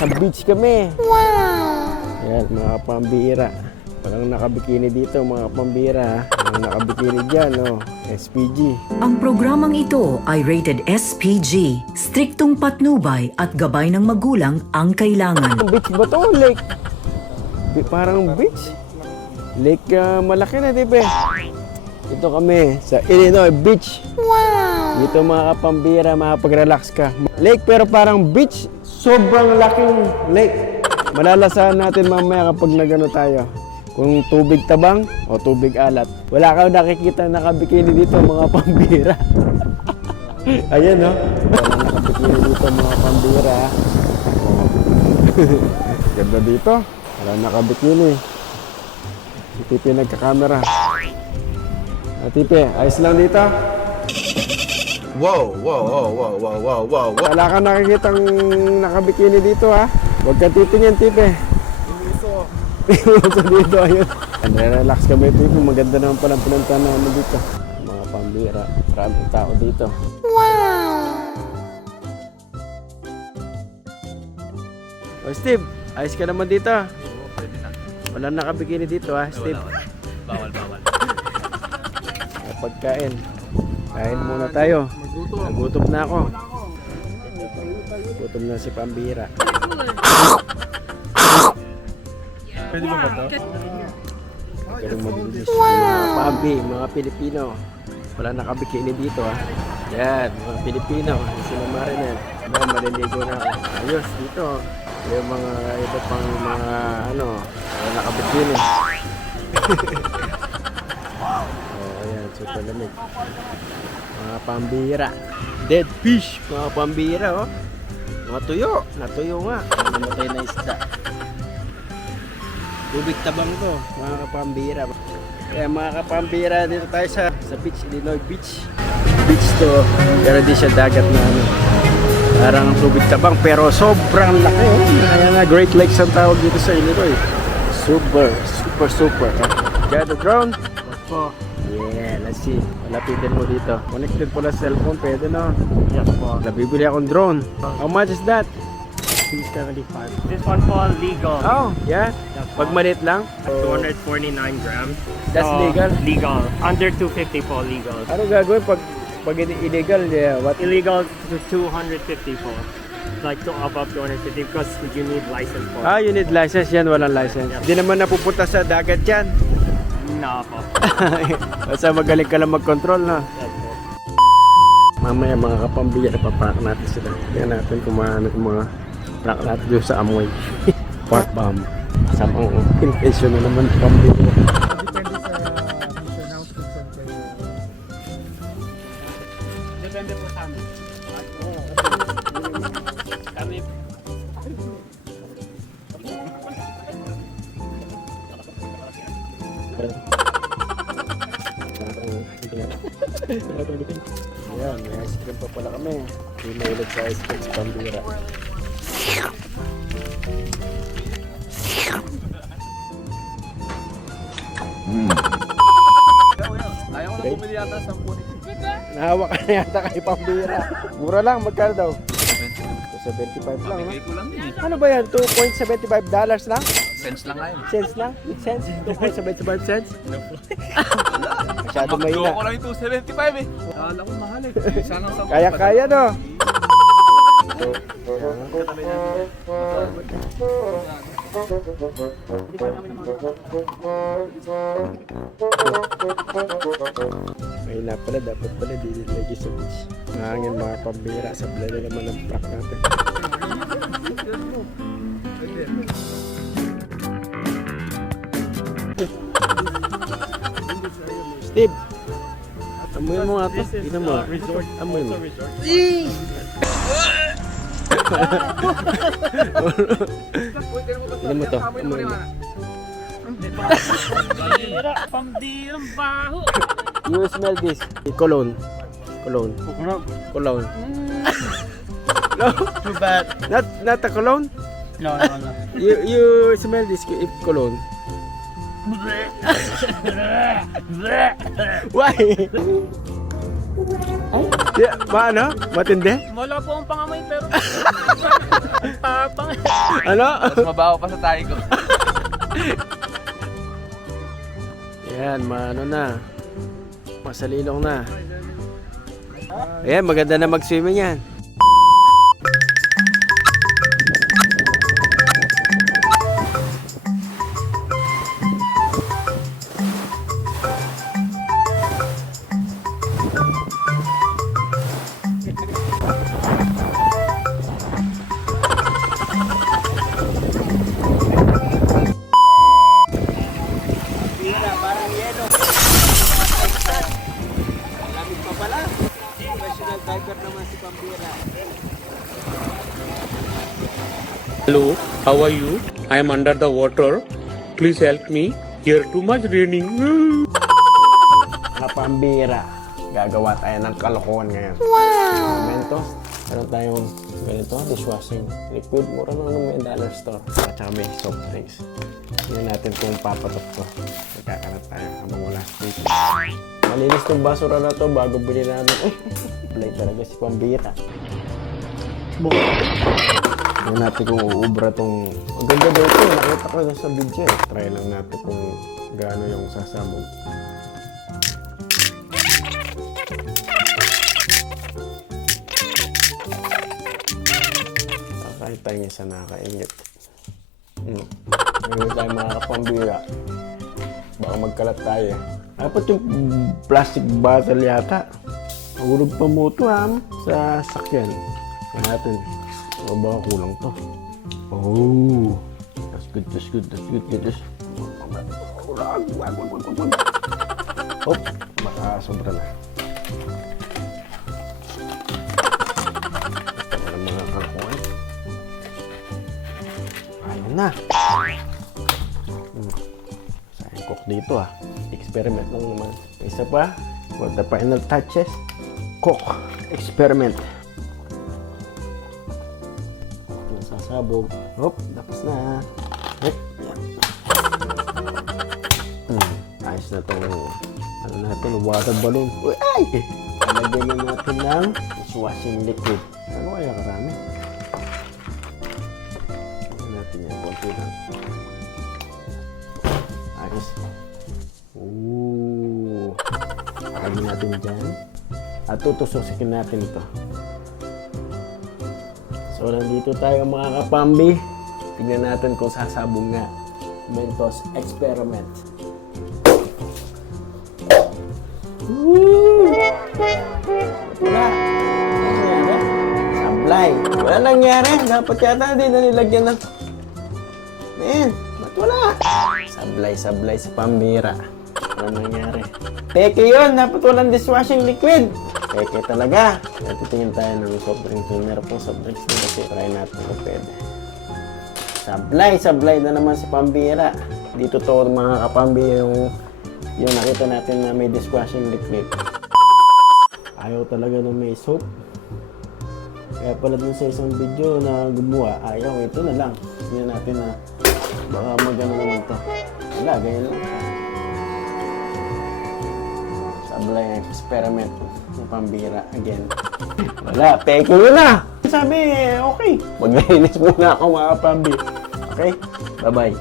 Nasa beach kami. Wow! Ayan, mga pambira. Walang nakabikini dito, mga pambira. Walang nakabikini dyan, oh. SPG. Ang programang ito ay rated SPG. Striktong patnubay at gabay ng magulang ang kailangan. Beach ba to? Lake? Parang beach? Lake malaki na, diba? Ito kami sa Illinois Beach. Wow! Dito mga kapambira, makapag-relax ka. Lake pero parang beach. Sobrang laking lake. Malalasahan natin mamaya kapag nagano tayo. Kung tubig tabang o tubig alat. Wala kang nakikita nakabikini dito mga pambira. Ayan no? Wala nakabikini dito mga pambira. Ganda dito. Wala nakabikini. Si Tipe nagkakamera. Tipe, ayos lang dito. Wow. Wala kang nakikitang nakabikini dito ha. Huwag ka titingin Tipe. Inuso dito ayun. Relax kami Tipe. Maganda naman palang pinuntahan namin dito. Mga pambira. Maraming tao dito. Wow! O Steve, ayos ka naman dito. Wala nakabikini dito ha Steve. Bawal. Pagkain. Kain muna tayo. Nagutom na ako. Gutom na si Pambira. Pwede mo ba ito? Ganun mabilis. Mga Pambi, mga Pilipino. Wala nakabikini dito ha. Yan, mga Pilipino. Sila Mariner. Maliligo na ako. Ayos, dito. Yung mga iba pang mga wala nakabikini. Super lamig. Mga pambira. Dead fish. Mga pambira oh. Mga tuyo. Natuyo nga. Namatay na isda. Tubig tabang to. Mga kapambira. Kaya mga kapambira dito tayo sa beach. Illinois Beach. Beach to. Pero di siya dagat na parang tubig tabang. Pero sobrang laki oh. Kaya nga Great Lakes ang tawag dito sa Illinois. Super. Got the drone. Opo. Yeah, let's see. Lapitin mo dito. Connected pala sa cellphone, pwede no? Yes po. Nabibili akong drone. How much is that? 275. This one po legal. Oh, yeah? Pag maliit lang? 249 grams. That's legal? Legal. Under 250 po legal. Ano gagawin pag illegal? Yeah, what? Illegal to 250 po. Like to above 250 because you need license po. You need license. Yan, walang license. Hindi naman napupunta sa dagat yan. No po. Basta magaling ka lang mag-control na. Yes po. Mamaya mga kapambira, paparak natin sila. Tingnan natin kung mga parak natin doon sa amoy. Park bomb. Samang intention na naman pambira. Depende po sa amin. Kami Ayan, may ice cream pa pala kami. Hindi mahilig sa ice cream sa pambira. ayaw ko na bumili yata sa punit. Nahawa ka na yata kay pambira. Mura lang, magkano daw? 75 lang. Ano ba yan? $2.75 lang? Sense lang ngayon. Cents lang? With cents? 2.75 cents? Masyado mahina. Ako lang yung 275 eh. Akala ko mahal eh. Sana sa Kaya no? Mahina pala, dapat pala dililagay sa beach. Nahangin mga pambira, sablay na naman ang truck natin. Steve! Amoy mo nga to. Tignan mo. Amoy mo. Tignan mo to. Amoy mo. Pamdirang baho. You smell this. Cologne. Cologne. Cologne. No? Too bad. Not a cologne? No. You smell this cologne. Why? Ay? Ano? Matindi? Wala po ang pangamoy pero Tapang. Ano? Mas mabaho pa sa tayo ko. Yan, ano na. Masalilong na. Ayan, maganda na mag-swimming yan. Hello, how are you? I am under the water. Please help me. Here too much raining. Mga pambira. Gagawa tayo ng kalokohan ngayon. Wow! Mentos. Meron tayong ganito, dishwashing liquid. Mura lang ng may dollar store. At saka may soft drinks. Tingnan natin kung papatok to. Magkakalat tayo habang wala dito. Malinis tong basura na to bago bilhin namin. Play talaga si pambira. Tingnan natin kung uubra tong... Ang ganda daw ito. Nakita ko sa video eh. Try lang natin kung gaano yung sasabog. Kahit tayo niya sa nakainit. Ngayon tayo mga kapambira. Baka magkalat tayo. Dapat yung plastic bottle yata. Mahulog pa mo ito sa sakyan. Kaya natin. O baka kulang to. Oh. That's good, that's good, that's good, that's good. Hop. Baka sobra na. Mga kalkuhan. Ayun na. Sayang cook dito Experiment lang naman. Isa pa. For the final touches. Cook. Experiment. Sasabog. Hop. Tapos na. Yan. Ayos na itong ano natin, water balloon. Uy, ay! Lagyan na natin ng dishwashing liquid. Ano kaya karami? Lagyan natin yan. Konti lang. Ayos. Ooh. Lagyan natin dyan. At tutususikin natin ito. So, nandito tayo mga kapambi. Tignan natin kung sasabog nga. Mentos experiment. Woo! Wala. Ano nangyari? Sablay. Wala nangyari. Dapat yata hindi na nilagyan ng... Man, ba't wala? Sablay sa pambira. Ano nangyari? Peke yun. Dapat walang dishwashing liquid. Peke talaga. Titingin tayo ng soft drinks. Meron pong soft drinks na kasi try natin kung pwede. Sablay na naman sa pambira. Dito to mga kapambira yung nakita natin na may dishwashing liquid. Ayaw talaga na may soap. Kaya pala dun sa isang video na gumawa, ayaw. Ito na lang. Tingnan natin na baka magano naman to. Wala, ganyan lang. Sablay experiment ng pambira again. Wala, peke yun na. Sabi, okay. Maglinis muna ako mga pambi. Okay? Bye-bye.